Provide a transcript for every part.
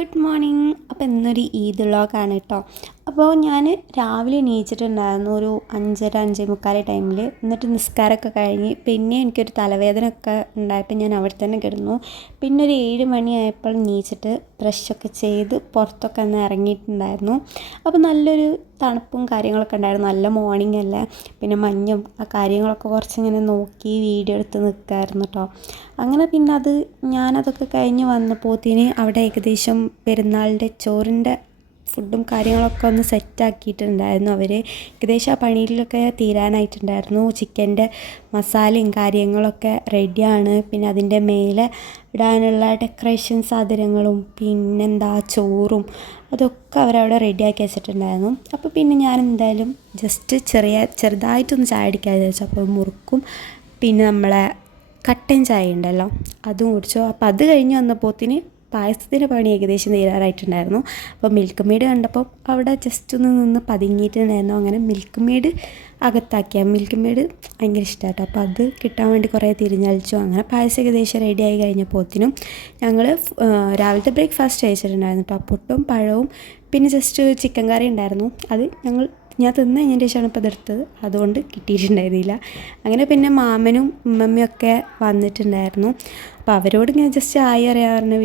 Good morning. അപ്പോൾ ഇന്നൊരു ഈദ് വ്ളോഗാണ് കേട്ടോ. അപ്പോൾ ഞാൻ രാവിലെ എണീച്ചിട്ടുണ്ടായിരുന്നു ഒരു 5:30 ടൈമിൽ. എന്നിട്ട് നിസ്കാരമൊക്കെ കഴിഞ്ഞ് പിന്നെ എനിക്കൊരു തലവേദന ഒക്കെ ഉണ്ടായപ്പോൾ ഞാൻ അവിടെ തന്നെ കിടന്നു. പിന്നെ ഒരു 7 മണിയായപ്പോൾ എണീച്ചിട്ട് ബ്രഷൊക്കെ ചെയ്ത് പുറത്തൊക്കെ ഒന്ന് ഇറങ്ങിയിട്ടുണ്ടായിരുന്നു. അപ്പോൾ നല്ലൊരു തണുപ്പും കാര്യങ്ങളൊക്കെ ഉണ്ടായിരുന്നു. നല്ല മോർണിംഗ് അല്ലേ, പിന്നെ മഞ്ഞും ആ കാര്യങ്ങളൊക്കെ കുറച്ചിങ്ങനെ നോക്കി വീഡിയോ എടുത്ത് നിൽക്കായിരുന്നു കേട്ടോ. അങ്ങനെ പിന്നെ ഞാനതൊക്കെ കഴിഞ്ഞ് വന്നപ്പോഴത്തേന് അവിടെ ഏകദേശം പെരുന്നാളിൻ്റെ ചോറിൻ്റെ ഫുഡും കാര്യങ്ങളൊക്കെ ഒന്ന് സെറ്റാക്കിയിട്ടുണ്ടായിരുന്നു അവർ. ഏകദേശം ആ പണിയിലൊക്കെ തീരാനായിട്ടുണ്ടായിരുന്നു. ചിക്കൻ്റെ മസാലയും കാര്യങ്ങളൊക്കെ റെഡിയാണ്. പിന്നെ അതിൻ്റെ മേലെ ഇടാനുള്ള ഡെക്കറേഷൻ സാധനങ്ങളും പിന്നെന്താ ചോറും അതൊക്കെ അവരവിടെ റെഡിയാക്കി വെച്ചിട്ടുണ്ടായിരുന്നു. അപ്പോൾ പിന്നെ ഞാൻ എന്തായാലും ജസ്റ്റ് ചെറുതായിട്ടൊന്ന് ചായ അടിക്കാൻ വിചാരിച്ചു. അപ്പോൾ മുറുക്കും പിന്നെ നമ്മളെ കട്ടൻ ചായ ഉണ്ടല്ലോ അതും കുടിച്ചു. അപ്പോൾ അത് കഴിഞ്ഞ് വന്നപ്പോഴത്തേന് പായസത്തിൻ്റെ പണി ഏകദേശം തീരാറായിട്ടുണ്ടായിരുന്നു. അപ്പോൾ മിൽക്ക് മെയ്ഡ് കണ്ടപ്പോൾ അവിടെ ജസ്റ്റ് ഒന്ന് നിന്ന് പതുങ്ങിയിട്ടുണ്ടായിരുന്നു. അങ്ങനെ മിൽക്ക് മെയ്ഡ് അകത്താക്കിയ മിൽക്ക് മെയ്ഡ് ഭയങ്കര ഇഷ്ടമായിട്ടോ. അപ്പോൾ അത് കിട്ടാൻ വേണ്ടി കുറേ തിരിഞ്ഞളിച്ചു. അങ്ങനെ പായസം ഏകദേശം റെഡിയായി കഴിഞ്ഞപ്പോഴത്തേനും ഞങ്ങൾ രാവിലത്തെ ബ്രേക്ക്ഫാസ്റ്റ് കഴിച്ചിട്ടുണ്ടായിരുന്നു കേട്ടോ. പുട്ടും പഴവും പിന്നെ ജസ്റ്റ് ചിക്കൻ കറി ഉണ്ടായിരുന്നു. അത് ഞാൻ തിന്ന് കഴിഞ്ഞതിന് ശേഷമാണ് ഇപ്പോൾ ഇതെടുത്തത്, അതുകൊണ്ട് കിട്ടിയിട്ടുണ്ടായിരുന്നില്ല. അങ്ങനെ പിന്നെ മാമനും ഉമ്മമ്മയൊക്കെ വന്നിട്ടുണ്ടായിരുന്നു. അപ്പോൾ അവരോട് ഞാൻ ജസ്റ്റ് ആയി അറിയാറുണ്ട്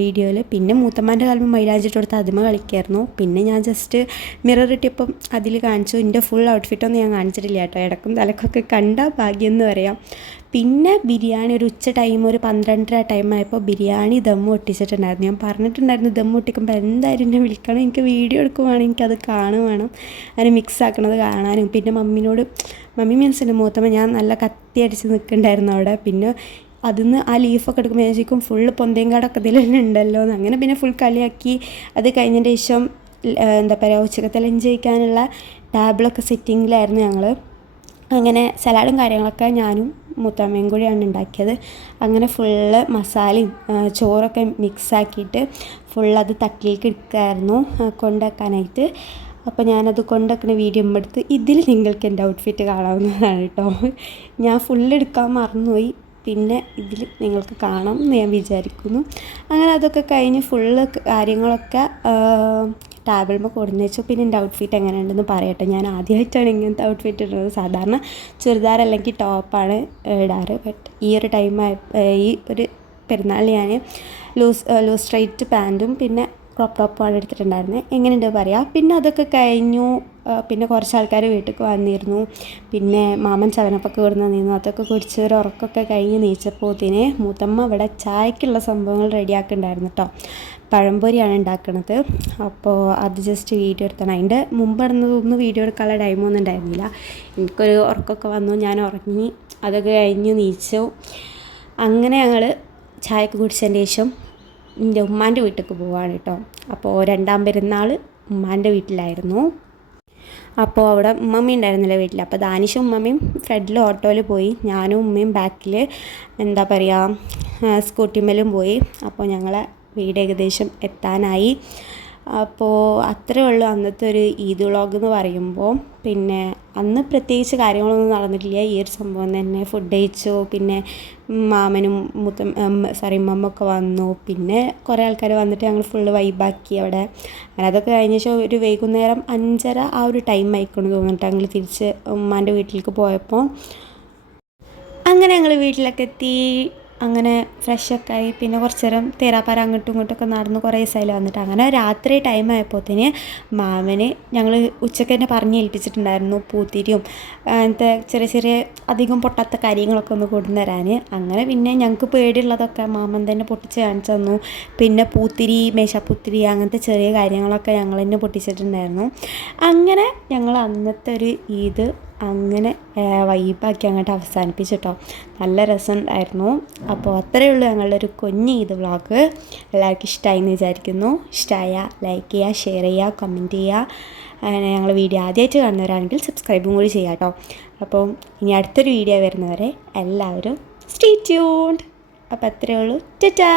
വീഡിയോയിൽ. പിന്നെ മൂത്തമ്മാൻ്റെ കാലം മൈലാഞ്ചിട്ട് കൊടുത്ത് അതിമ കളിക്കായിരുന്നു. പിന്നെ ഞാൻ ജസ്റ്റ് മിറർ ഇട്ടിയപ്പം അതിൽ കാണിച്ചു. എൻ്റെ ഫുൾ ഔട്ട്ഫിറ്റൊന്നും ഞാൻ കാണിച്ചിട്ടില്ല കേട്ടോ. ഇടക്കും തലക്കൊക്കെ കണ്ട ഭാഗ്യം എന്ന് പറയാം. പിന്നെ ബിരിയാണി ഒരു ഉച്ച ടൈം ഒരു 12:30 ടൈമായപ്പോൾ ബിരിയാണി ദമ്മ് ഒട്ടിച്ചിട്ടുണ്ടായിരുന്നു. ഞാൻ പറഞ്ഞിട്ടുണ്ടായിരുന്നു ദമ്മ് ഒട്ടിക്കുമ്പോൾ എന്തായാലും എന്നെ വിളിക്കണം, എനിക്ക് വീഡിയോ എടുക്കുവാണെങ്കിൽ എനിക്കത് കാണുവാനും അതിന് മിക്സ് ആക്കണത് കാണാനും. പിന്നെ മമ്മി മീൻസ് എൻ്റെ മൂത്തമ്മ ഞാൻ നല്ല കത്തി അടിച്ച് നിൽക്കുന്നുണ്ടായിരുന്നു അവിടെ. പിന്നെ അതിന്ന് ആ ലീഫൊക്കെ എടുക്കുമ്പോൾ വിചാരിക്കും ഫുള്ള് പൊന്തയും കാടൊക്കെ ഇതിൽ തന്നെ ഉണ്ടല്ലോ എന്ന്. അങ്ങനെ പിന്നെ ഫുൾ കളിയാക്കി. അത് കഴിഞ്ഞതിന് ശേഷം എന്താ പറയുക, ഉച്ചക്കത്തെ ലഞ്ച് കഴിക്കാനുള്ള ടേബിളൊക്കെ സെറ്റിങ്ങിലായിരുന്നു ഞങ്ങൾ. അങ്ങനെ സലാഡും കാര്യങ്ങളൊക്കെ ഞാനും മൂത്തമ്മയും കൂടിയാണ് ഉണ്ടാക്കിയത്. അങ്ങനെ ഫുള്ള് മസാലയും ചോറൊക്കെ മിക്സാക്കിയിട്ട് ഫുള്ളത് തട്ടിലേക്ക് എടുക്കുമായിരുന്നു കൊണ്ടുവെക്കാനായിട്ട്. അപ്പോൾ ഞാനത് കൊണ്ടുവെക്കുന്ന വീഡിയോ എടുത്ത് ഇതിൽ നിങ്ങൾക്ക് എൻ്റെ ഔട്ട്ഫിറ്റ് കാണാവുന്നതാണ് കേട്ടോ. ഞാൻ ഫുള്ളെടുക്കാൻ മറന്നുപോയി, പിന്നെ ഇതിൽ നിങ്ങൾക്ക് കാണാം എന്ന് ഞാൻ വിചാരിക്കുന്നു. അങ്ങനെ അതൊക്കെ കഴിഞ്ഞ് ഫുള്ള് കാര്യങ്ങളൊക്കെ ടേബിളിൽ കൊടുന്ന് വെച്ചു. പിന്നെ എൻ്റെ ഔട്ട്ഫിറ്റ് എങ്ങനെയുണ്ടെന്ന് പറയട്ടെ. ഞാൻ ആദ്യമായിട്ടാണ് ഇങ്ങനത്തെ ഔട്ട്ഫിറ്റ് ഇടുന്നത്. സാധാരണ ചുരിദാർ അല്ലെങ്കിൽ ടോപ്പാണ് ഇടാറ്. ബട്ട് ഈ ഒരു പെരുന്നാളിൽ ഞാൻ ലൂസ് സ്ട്രൈറ്റ് പാൻറ്റും പിന്നെ ക്രോപ്പ് ടോപ്പാണ് എടുത്തിട്ടുണ്ടായിരുന്നത്. എങ്ങനെയുണ്ട് പറയാം. പിന്നെ അതൊക്കെ കഴിഞ്ഞു. പിന്നെ കുറച്ച് ആൾക്കാർ വീട്ടിൽ വന്നിരുന്നു. പിന്നെ മാമൻ ചവനപ്പൊക്കെ കൊടുന്ന് നിന്നു. അതൊക്കെ കുടിച്ച് ഒരു ഉറക്കമൊക്കെ കഴിഞ്ഞ് നീച്ചപ്പോഴത്തേന് മൂത്തമ്മ ഇവിടെ ചായക്കുള്ള സംഭവങ്ങൾ റെഡിയാക്കുന്നുണ്ടായിരുന്നു കേട്ടോ. പഴംപൊരിയാണ് ഉണ്ടാക്കുന്നത്. അപ്പോൾ അത് ജസ്റ്റ് വീഡിയോ എടുത്താണ്. അതിൻ്റെ മുമ്പ് നടന്നതൊന്നും വീഡിയോ എടുക്കാനുള്ള ടൈമൊന്നും ഉണ്ടായിരുന്നില്ല. എനിക്കൊരു ഉറക്കമൊക്കെ വന്നു, ഞാൻ ഉറങ്ങി. അതൊക്കെ കഴിഞ്ഞ് നീച്ചു. അങ്ങനെ ഞങ്ങൾ ചായയൊക്കെ കുടിച്ചതിന് ശേഷം എൻ്റെ ഉമ്മാൻ്റെ വീട്ടിലേക്ക് പോവാണ് കേട്ടോ. അപ്പോൾ 2ാം പെരുന്നാൾ ഉമ്മാൻ്റെ വീട്ടിലായിരുന്നു. അപ്പോൾ അവിടെ ഉമ്മമ്മ ഉണ്ടായിരുന്നില്ല വീട്ടിൽ. അപ്പോൾ ദാനിഷും ഉമ്മമ്മയും ഫ്രണ്ടിൽ ഓട്ടോയിൽ പോയി, ഞാനും ഉമ്മയും ബാക്കിൽ എന്താ പറയുക സ്കൂട്ടിമേലും പോയി. അപ്പോൾ ഞങ്ങളെ വീട് ഏകദേശം എത്താനായി. അപ്പോൾ അത്രയേ ഉള്ളൂ അന്നത്തെ ഒരു ഈദ് വ്ളോഗ് എന്ന് പറയുമ്പോൾ. പിന്നെ അന്ന് പ്രത്യേകിച്ച് കാര്യങ്ങളൊന്നും നടന്നിട്ടില്ല. ഈ ഒരു സംഭവം തന്നെ ഫുഡ് കഴിച്ചു. പിന്നെ മാമനും ഉമ്മമ്മൊക്കെ വന്നു. പിന്നെ കുറേ ആൾക്കാർ വന്നിട്ട് ഞങ്ങൾ ഫുള്ള് വൈബാക്കി അവിടെ. അങ്ങനെ അതൊക്കെ കഴിഞ്ഞ ശേഷം ഒരു വൈകുന്നേരം 5:30 ആ ഒരു ടൈം ആയിക്കൊണ്ട് തോന്നിട്ട് ഞങ്ങൾ തിരിച്ച് ഉമ്മാൻ്റെ വീട്ടിലേക്ക് പോയപ്പോൾ. അങ്ങനെ ഞങ്ങൾ വീട്ടിലൊക്കെ എത്തി. അങ്ങനെ ഫ്രഷൊക്കെ ആയി. പിന്നെ കുറച്ച് നേരം തേരാപ്പാര അങ്ങോട്ടും ഇങ്ങോട്ടൊക്കെ നടന്ന് കുറേ ദിവസമായാലും വന്നിട്ട്. അങ്ങനെ രാത്രി ടൈം ആയപ്പോഴത്തേന് മാമന് ഞങ്ങൾ ഉച്ചയ്ക്ക് തന്നെ പറഞ്ഞ് ഏൽപ്പിച്ചിട്ടുണ്ടായിരുന്നു പൂത്തിരിയും അങ്ങനത്തെ ചെറിയ അധികം പൊട്ടാത്ത കാര്യങ്ങളൊക്കെ ഒന്ന് കൊണ്ടുവരാൻ. അങ്ങനെ പിന്നെ ഞങ്ങൾക്ക് പേടിയുള്ളതൊക്കെ മാമൻ തന്നെ പൊട്ടിച്ച് കാണിച്ചു തന്നു. പിന്നെ പൂത്തിരി, മേശാപ്പൂത്തിരി അങ്ങനത്തെ ചെറിയ കാര്യങ്ങളൊക്കെ ഞങ്ങൾ തന്നെ പൊട്ടിച്ചിട്ടുണ്ടായിരുന്നു. അങ്ങനെ ഞങ്ങൾ അന്നത്തെ ഒരു ഈദ് അങ്ങനെ വൈബാക്കി അങ്ങോട്ട് അവസാനിപ്പിച്ചിട്ടോ. നല്ല രസമുണ്ടായിരുന്നു. അപ്പോൾ അത്രയേ ഉള്ളൂ ഞങ്ങളുടെ ഒരു കുഞ്ഞ് ഈദ് വ്ളോഗ്. എല്ലാവർക്കും ഇഷ്ടമായി എന്ന് വിചാരിക്കുന്നു. ഇഷ്ടമായ ലൈക്ക് ചെയ്യുക, ഷെയർ ചെയ്യുക, കമൻറ്റ് ചെയ്യുക. ഞങ്ങൾ വീഡിയോ ആദ്യമായിട്ട് കാണുന്നവരാണെങ്കിൽ സബ്സ്ക്രൈബും കൂടി ചെയ്യാം കേട്ടോ. അപ്പോൾ ഇനി അടുത്തൊരു വീഡിയോ വരുന്നവരെ എല്ലാവരും സ്റ്റേ ട്യൂൺഡ്. അപ്പോൾ അത്രയേ ഉള്ളൂ. ടാറ്റാ.